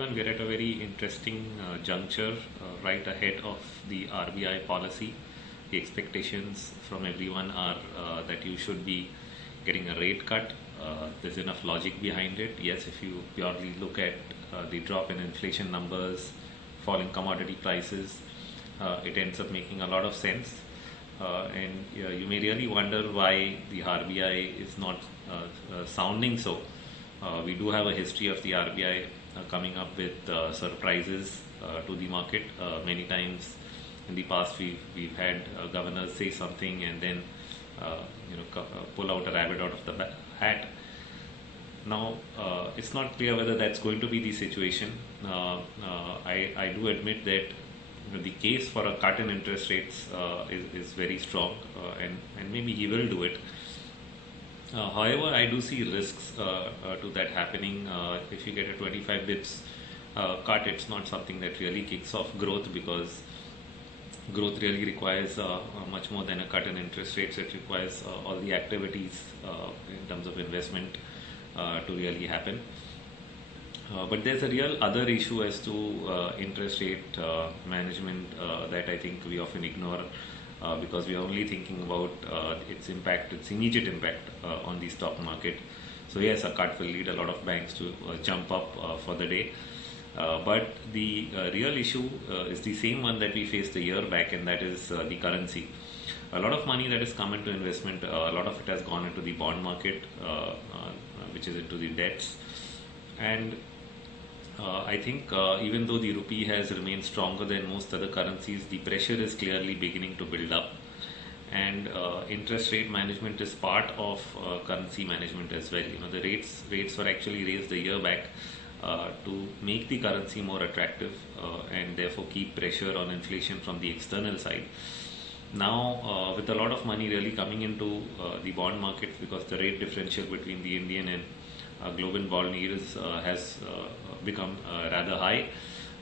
everyone, we're at a very interesting juncture right ahead of the RBI policy. The expectations from everyone are that you should be getting a rate cut. There's enough logic behind it. Yes, if you purely look at the drop in inflation numbers, falling commodity prices, it ends up making a lot of sense. And you may really wonder why the RBI is not sounding so. We do have a history of the RBI coming up with surprises to the market. Many times in the past, we've had governors say something and then pull out a rabbit out of the hat. Now, it's not clear whether that's going to be the situation. I do admit that the case for a cut in interest rates is very strong, and maybe he will do it. However, I do see risks to that happening. If you get a 25 bips cut, it's not something that really kicks off growth, because growth really requires much more than a cut in interest rates. It requires all the activities in terms of investment to really happen. But there's a real other issue as to interest rate management that I think we often ignore because we are only thinking about its impact, its immediate impact on the stock market. So yes, a cut will lead a lot of banks to jump up for the day. But the real issue is the same one that we faced a year back, and that is the currency. A lot of money that has come into investment, a lot of it has gone into the bond market, which is into the debts. And I think even though the rupee has remained stronger than most other currencies, the pressure is clearly beginning to build up. And interest rate management is part of currency management as well. The rates were actually raised a year back to make the currency more attractive and therefore keep pressure on inflation from the external side. Now, with a lot of money really coming into the bond markets, because the rate differential between the Indian and global bond yields has become rather high.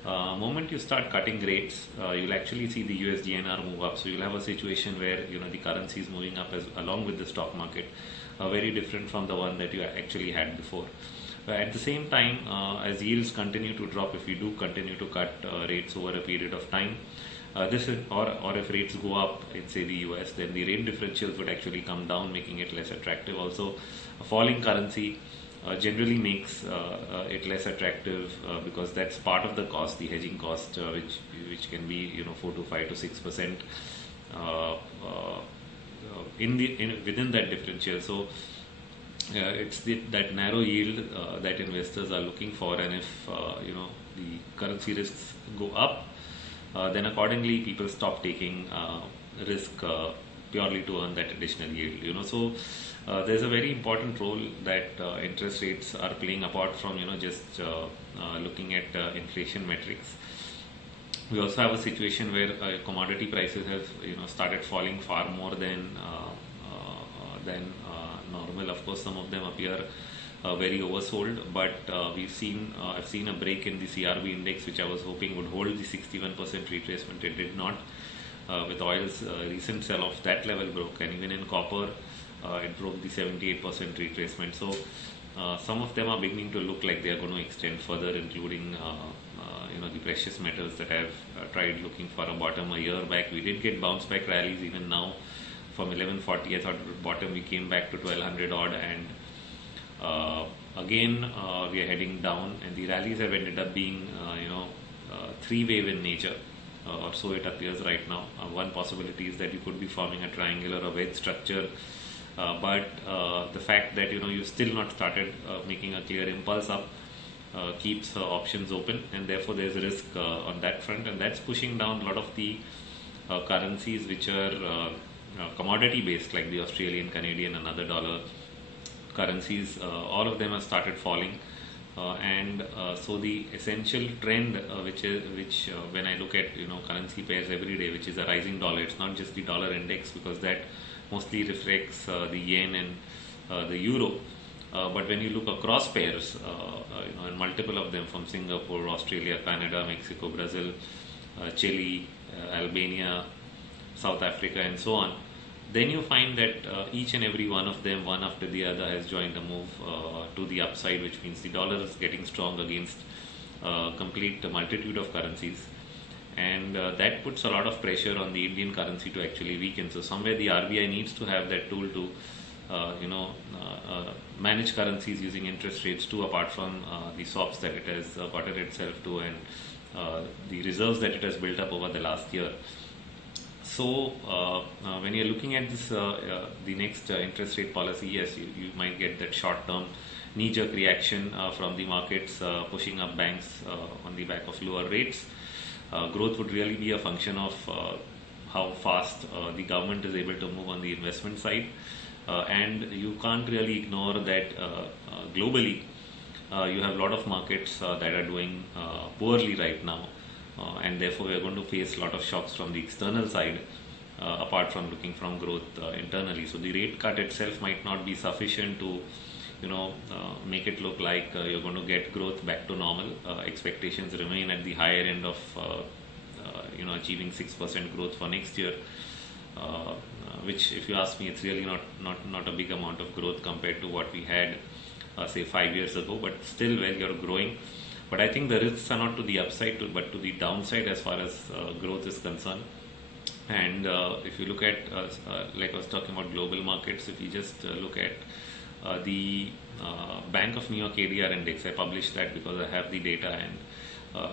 Moment you start cutting rates, you'll actually see the USDNR move up. So you'll have a situation where the currency is moving up along with the stock market, very different from the one that you actually had before. At the same time, as yields continue to drop, if we do continue to cut rates over a period of time, or if rates go up in say the US, then the rate differentials would actually come down, making it less attractive. Also, a falling currency generally makes it less attractive because that's part of the cost, the hedging cost, which can be 4 to 5 to 6% within that differential. So it's that narrow yield that investors are looking for, and if the currency risks go up, then accordingly people stop taking risk purely to earn that additional yield. So there's a very important role that interest rates are playing apart from just looking at inflation metrics. We also have a situation where commodity prices have started falling far more than normal. Of course, some of them appear very oversold, but I've seen a break in the CRB index, which I was hoping would hold the 61% retracement. It did not. With oil's recent sell-off, that level broke, and even in copper, it broke the 78% retracement. So some of them are beginning to look like they are going to extend further, including the precious metals that I've tried looking for a bottom a year back. We did get bounce back rallies even now from 1140. I thought at bottom we came back to 1200 odd, and again we are heading down, and the rallies have ended up being three-wave in nature. Or so it appears right now. One possibility is that you could be forming a triangular or wedge structure, but the fact that you've still not started making a clear impulse up keeps options open, and therefore there's a risk on that front, and that's pushing down a lot of the currencies which are commodity based, like the Australian, Canadian, and other dollar currencies. All of them have started falling. So the essential trend, which when I look at currency pairs every day, which is a rising dollar, it's not just the dollar index, because that mostly reflects the yen and the euro. But when you look across pairs, and multiple of them from Singapore, Australia, Canada, Mexico, Brazil, Chile, Albania, South Africa, and so on, then you find that each and every one of them, one after the other, has joined a move to the upside, which means the dollar is getting strong against complete multitude of currencies, and that puts a lot of pressure on the Indian currency to actually weaken. So somewhere the RBI needs to have that tool to manage currencies using interest rates too, apart from the swaps that it has gotten itself to, and the reserves that it has built up over the last year. So when you're looking at this, the next interest rate policy, yes, you might get that short-term knee-jerk reaction from the markets pushing up banks on the back of lower rates. Growth would really be a function of how fast the government is able to move on the investment side, and you can't really ignore that globally you have a lot of markets that are doing poorly right now, and therefore we are going to face a lot of shocks from the external side, apart from looking from growth internally. So the rate cut itself might not be sufficient to make it look like you're going to get growth back to normal. Expectations remain at the higher end of achieving 6% growth for next year, which, if you ask me, it's really not a big amount of growth compared to what we had say 5 years ago, but still, well, you're growing. But I think the risks are not to the upside but to the downside as far as growth is concerned. And if you look at like I was talking about global markets, if you just look at the Bank of New York ADR index, I published that because I have the data, and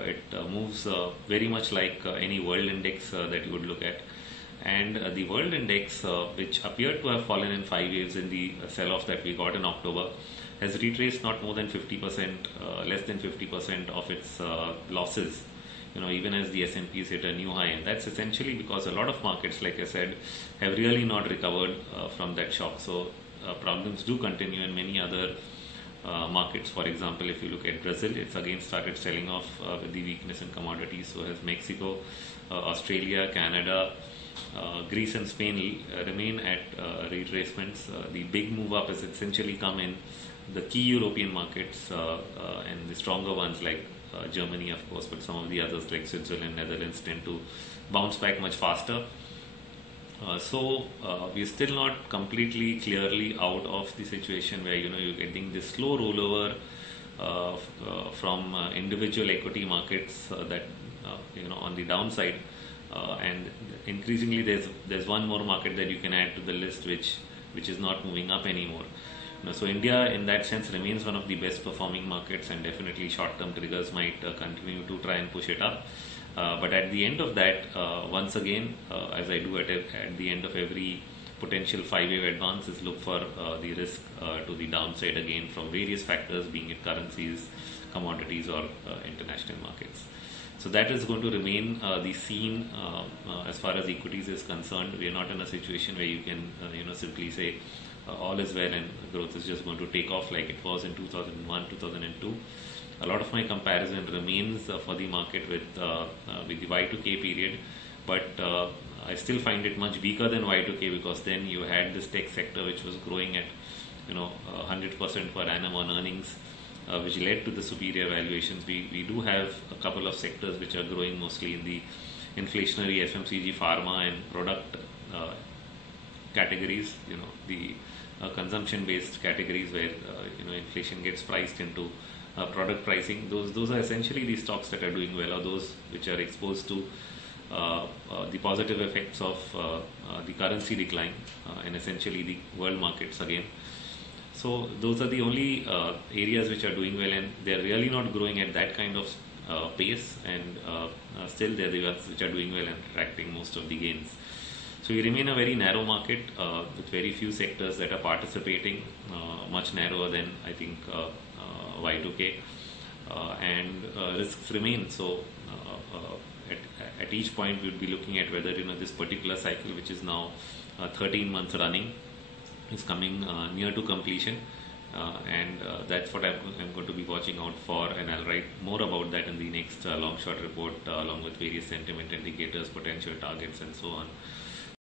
it moves very much like any world index that you would look at. And the world index, which appeared to have fallen in 5 waves in the sell-off that we got in October, has retraced not more than 50%, less than 50% of its losses, even as the S&P has hit a new high. And that's essentially because a lot of markets, like I said, have really not recovered from that shock. So problems do continue in many other markets. For example, if you look at Brazil, it's again started selling off with the weakness in commodities. So has Mexico, Australia, Canada, Greece and Spain remain at retracements. The big move up has essentially come in the key European markets and the stronger ones like Germany, of course, but some of the others like Switzerland, Netherlands tend to bounce back much faster. So we're still not completely clearly out of the situation where you're getting this slow rollover from individual equity markets that on the downside, and increasingly there's one more market that you can add to the list which is not moving up anymore. So India in that sense remains one of the best performing markets, and definitely short-term triggers might continue to try and push it up. But at the end of that, once again, as I do at the end of every potential 5-wave advance, is look for the risk to the downside again from various factors, being it currencies, commodities, or international markets. So that is going to remain the scene as far as equities is concerned. We are not in a situation where you can simply say all is well and growth is just going to take off like it was in 2001, 2002. A lot of my comparison remains for the market with the Y2K period, but I still find it much weaker than Y2K, because then you had this tech sector which was growing at 100% per annum on earnings, which led to the superior valuations. We do have a couple of sectors which are growing mostly in the inflationary FMCG, pharma, and product categories. The consumption-based categories where inflation gets priced into product pricing. Those are essentially the stocks that are doing well, or those which are exposed to the positive effects of the currency decline and essentially the world markets again. So those are the only areas which are doing well, and they're really not growing at that kind of pace, and still they're the ones which are doing well and attracting most of the gains. So we remain a very narrow market with very few sectors that are participating, much narrower than I think Y2K, and risks remain. So at each point we would be looking at whether this particular cycle, which is now 13 months running, is coming near to completion, and that's what I'm going to be watching out for, and I'll write more about that in the next long short report along with various sentiment indicators, potential targets, and so on.